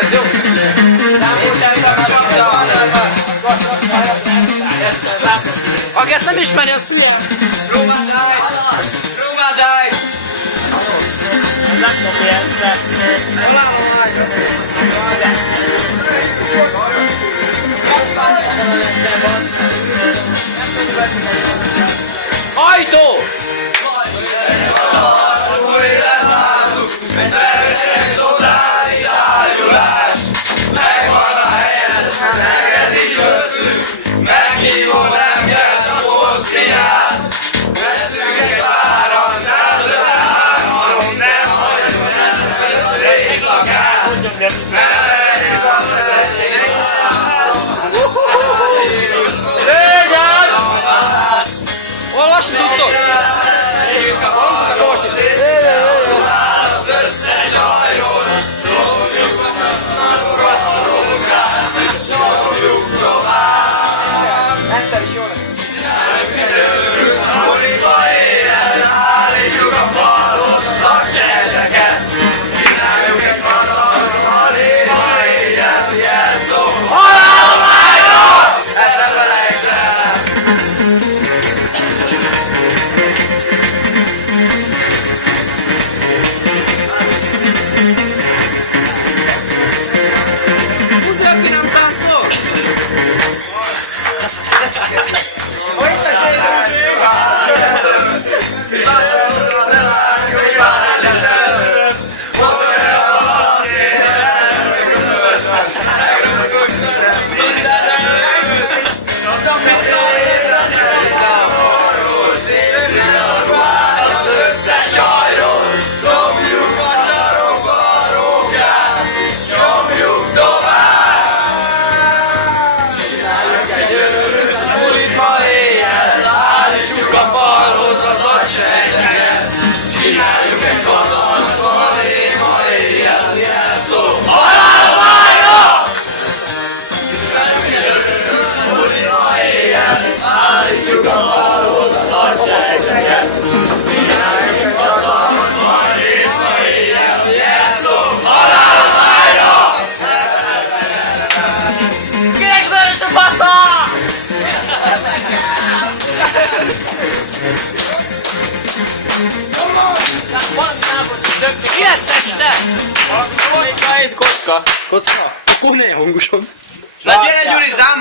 Ez jó. Aki ezt nem ismeri, az hülye. Próbáld! Ajtó! Megvan a helyed, neked is köszönjük, meghívom emget a Boszniát. Veszünk egy páran, 153-on, nem hagyom el az éjszakát. Meneveljük a vezetésre. Olvasni tudtok? Az összes hajról, dobjuk a szanarokat a rókát, és nyomjuk tovább. Előrünk a bulikba éjjel, állítjuk a falot, a tagcserteket. Csináljuk egy katonat, a léba éjjel, jelszó. Halálományra! Ezt ne felejtsd el! Húzzi, aki nem táncol! Csináljuk egy katonatot a léma éjjel, jelszó. Halálományra! Csináljuk egy örököt a bulikba éjjel, állítjuk a falhoz a nagyságeket. Csináljuk egy katonatot a léma éjjel, jelszó. Halálományra! Kinek szeres a fasza? Ki lesz este? Kocka. Kocka? Akkor ne hangosan. Na gyere Gyuri,